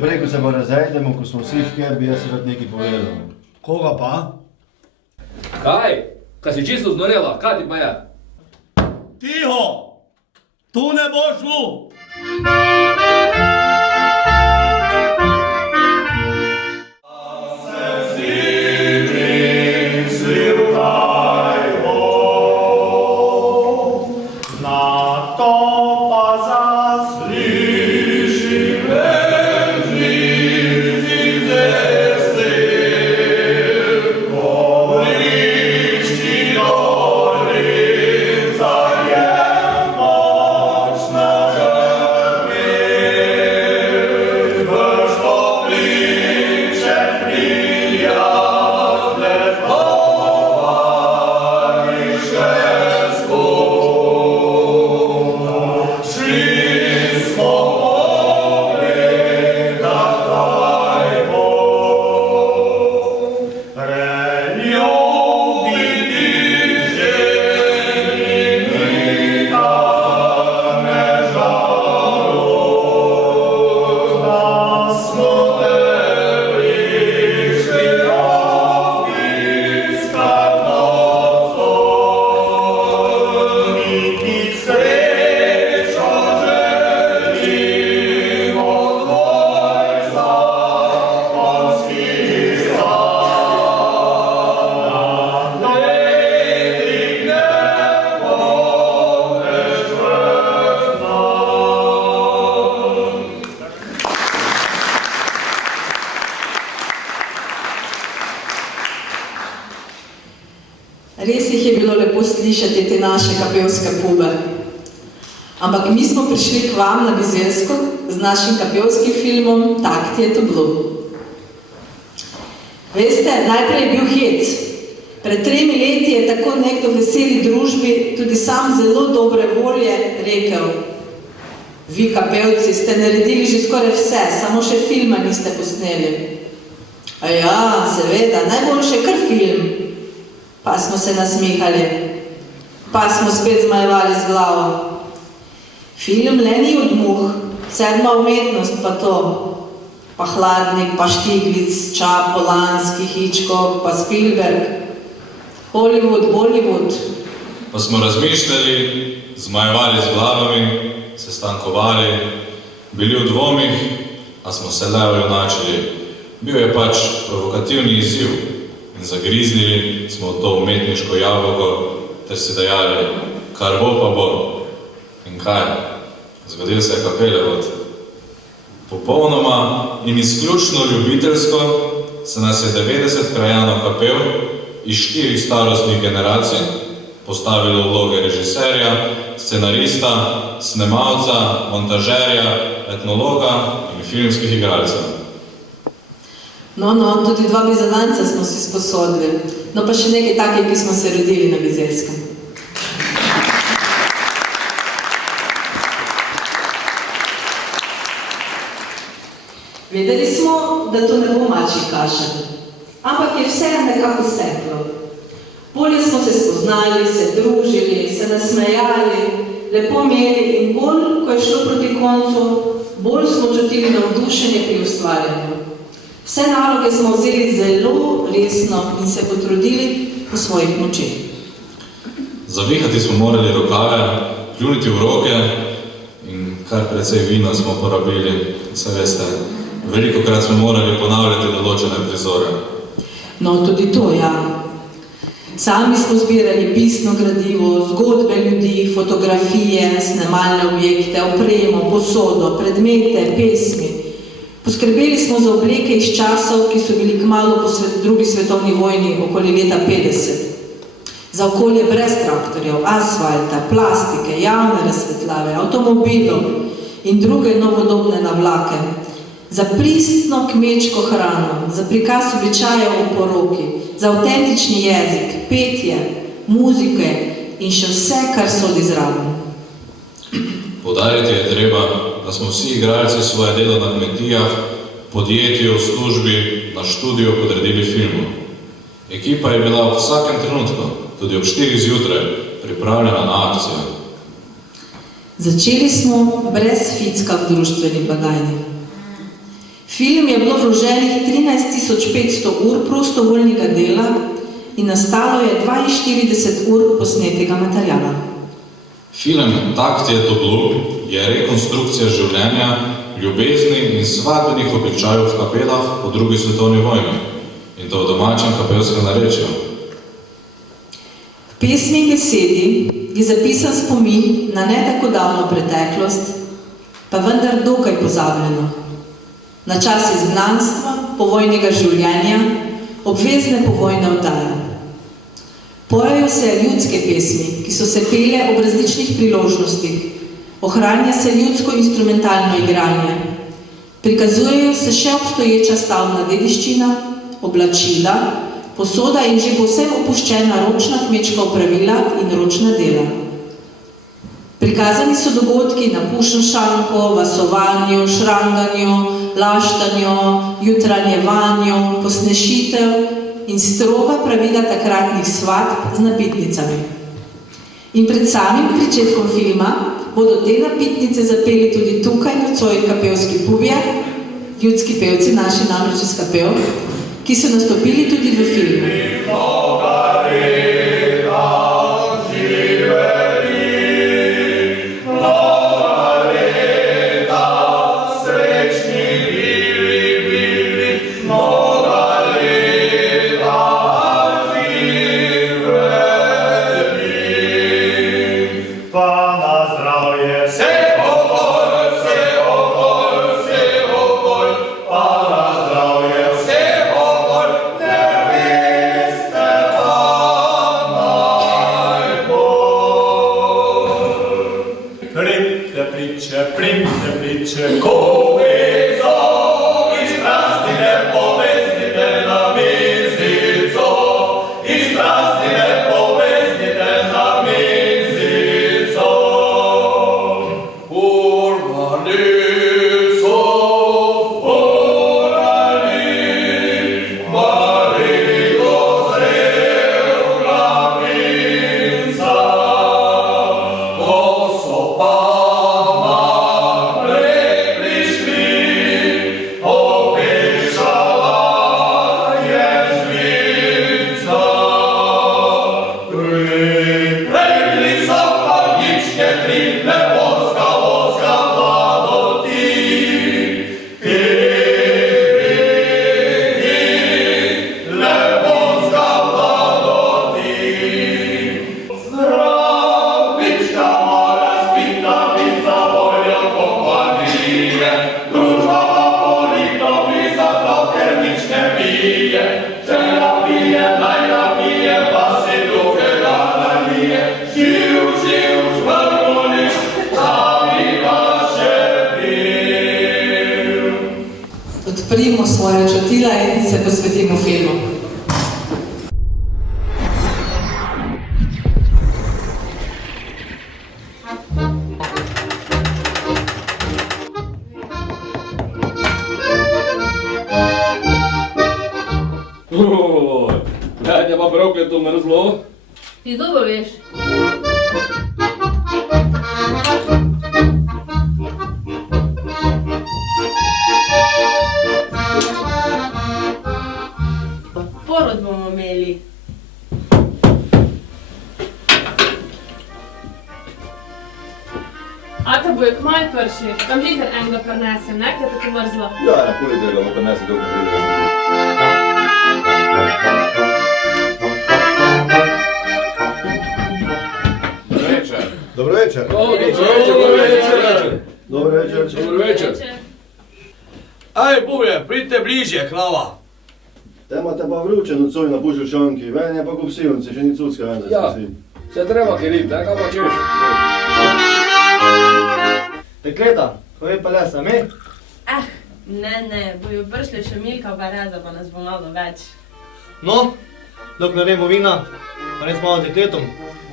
prej, ko se pa razajdemo, ko smo vsi v ker, bi jaz rad nekaj povedal. Koga pa? Kaj? Kaj si čisto znorela? Kaj ti pa je? Tiho! Tu ne bo šlo! Res jih je bilo lepo slišati te naše kapevske pube. Ampak mi smo prišli k vam na Bizeljsko z našim kapevskim filmom Tak ti je to bilo. Veste, najprej je bil hec. Pred 3 leti je tako nekdo v veseli družbi tudi sam zelo dobre volje rekel: vi kapevci ste naredili že skoraj vse, samo še filma niste posneli. A ja, seveda, najboljše kar film. Pa smo se nasmihali, pa smo spet zmajevali z glavo. Film le ni od muh, 7. umetnost pa to. Pa Hladnik, pa Štiglic, Čap, Polanski, Hitchcock, pa Spielberg. Hollywood, Bollywood. Pa smo razmišljali, zmajevali z glavami, se stankovali, bili v dvomih, a smo se le ojunačili. Bil je pač provokativni izziv. In zagriznili smo v to umetniško jabolko, ter si dejali, kar bo pa bo. In kaj? Zgodil se je Kapelevod. Popolnoma in izključno ljubiteljsko se nas je 90 krajanov kapel iz 4 starostnih generacij postavilo vloge režiserja, scenarista, snemalca, montažerja, etnologa in filmskih igralcev. No, tudi 2 Bizalanca smo si sposodili. No, pa še nekaj takih, ki smo se rodili na Bizeljskem. Vedeli smo, da to ne bo mačji kašelj, ampak je vse nekako steklo. Bolje smo se spoznali, se družili, se nasmejali, lepo imeli in bolj, ko je šlo proti koncu, bolj smo čutili navdušenje pri ustvarjanju. Vse naloge smo vzeli zelo resno in se potrudili po svojih močeh. Zavihati smo morali rokave, pljuniti v roke in kar precej vina smo porabili. Se veste, velikokrat smo morali ponavljati določene prizore. No, tudi to, ja. Sami smo zbirali pisno gradivo, zgodbe ljudi, fotografije, snemalne objekte, opremo, posodo, predmete, pesmi. Poskrbeli smo za obleke iz časov, ki so bili kmalu po drugi svetovni vojni, okoli leta 50. Za okolje brez traktorjev, asfalta, plastike, javne razsvetljave, avtomobilov in druge novodobne navlake. Za pristno kmečko hrano, za prikaz običajev v poroki, za avtentični jezik, petje, muzike in še vse, kar sodi zraven. Poudariti je treba, da smo vsi igralci svoje delo na kmetijah, podjetju, službi, na študiju podredili filmu. Ekipa je bila v vsakem trenutku, tudi ob 4 zjutraj, pripravljena na akcijo. Začeli smo brez ficka v društveni blagajni. Film je bilo vloženih 13.500 ur prostovoljnega dela in nastalo je 42 ur posnetega materijala. Film Tak ti je to blub je rekonstrukcija življenja, ljubezni in svadbenih običajev v kapelah po drugi svetovni vojni in to v domačem kapelskem narečju. V pesmi in besedi je zapisan spomin na ne tako davno preteklost, pa vendar dokaj pozabljeno. Na čas izgnanstva, povojnega življenja, obvezne povojne vdaje. Pojejo se ljudske pesmi, ki so se pele ob različnih priložnostih, ohranja se ljudsko instrumentalno igranje, prikazujejo se še obstoječa stavbna dediščina, oblačila, posoda in že povsem opuščena ročna kmečka opravila in ročna dela. Prikazani so dogodki na pušenšanku, vasovanju, šranganju, laštanju, jutranjevanju, posnešitev in stroga pravila takratnih svatb z napitnicami. In pred samim pričetkom filma bodo te napitnice zapeli tudi tukaj nocoj kapelski pubje, ljudski pevci, naši namreč iz kapel, ki so nastopili tudi v filmu. Odprimo svoje čutila in se posvetimo filmu. Ja pa prokleto mrzlo. Ti dobro veš. Porod bomo imeli. Ata bojo kmaj prši, tam že kar enega prinesem, ne, ker je tako mrzlo. Ja, ja, pojdi, da ga bo prinese dolgo pride. Dobro večer. Dobro večer. Dobro večer. Dobro večer. Aj, buje, pridite bližje, klava. Temate pa vruče nocoj na pušelšanki, ven je pa ko psivnice, še ni cucka ven, da se Ja, si. se treba hiriti, ne, kaj pa češ? Dekleta, kaj pa le sami? Ne, bojo prišli še Milka Bereza, pa nas bo malo več. No, dok ne vemo vina, pa res malo dekletom.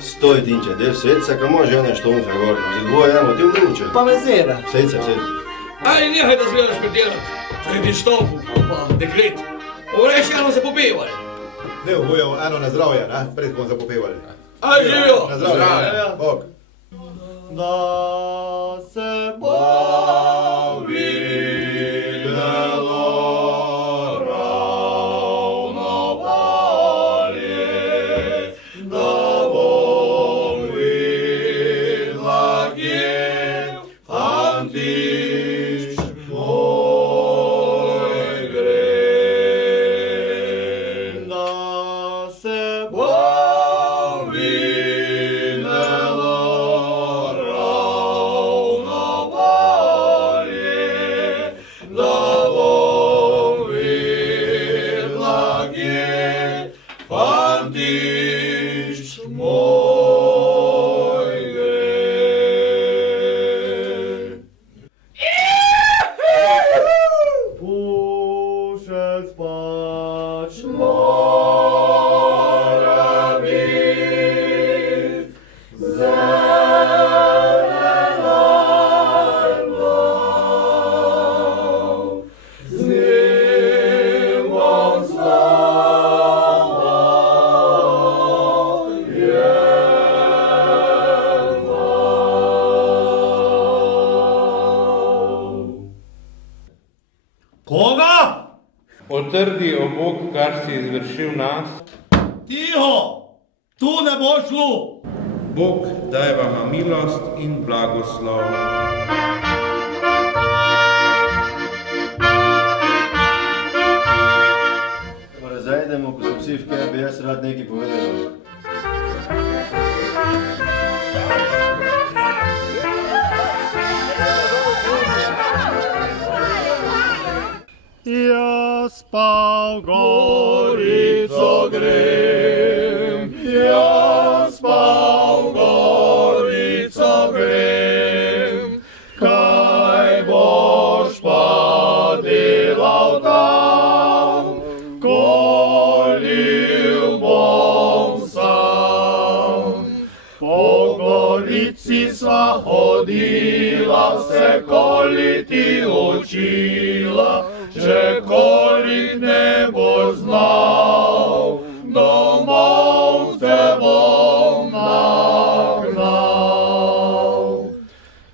Stoj, Tinče, del svetce, kamo žene štomfe gor, za dvoje jemo, ti vruče. Pa me zebe. Sejce, sejce. Aj, nehaj da zgledaš petirati. Sredi štopu, pa deklet. Vreš, eno se popevali. Ne, bojo eno na zdravje, ne? Pred bomo zapopevali. Aj, živijo. Na zdravje. Bog. Da se Bo videla Puszczę spać Koga? Potrdi, o Bog, kar si izvršil nas. Tiho! Tu ne bo šlo! Bog, daj vam milost in blagoslov. Razajdemo, ko so vsi v kebi, jaz rad nekaj povedal. Jaz pa v Gorico grem, jaz pa v Gorico grem, kaj boš pa delal tam, kolil bom sam. Po Gorici sva hodila, se koliti učila, že kolik ne bo znal, domov te bom nagnal.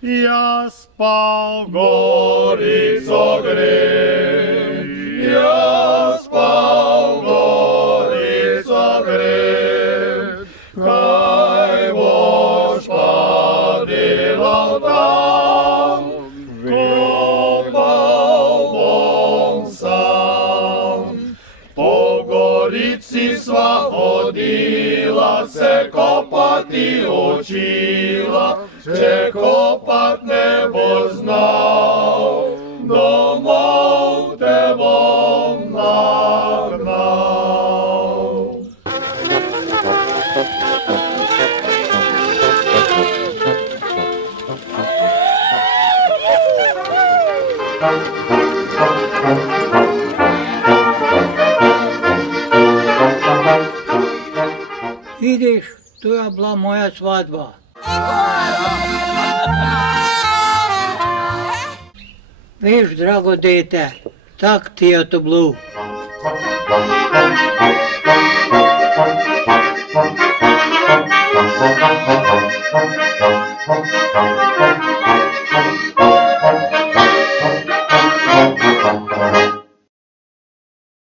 Jaz pa v Gorico grem, jaz pa v Gorico grem, kaj boš pa delal tam, kopal bom sam. Po Gorici sva hodila, se kopati učila, če kopat ne bo znal, domov te bom nagnal. Vidiš, to je bila moja svadba. Veš, drago dete, tak ti je to bilo.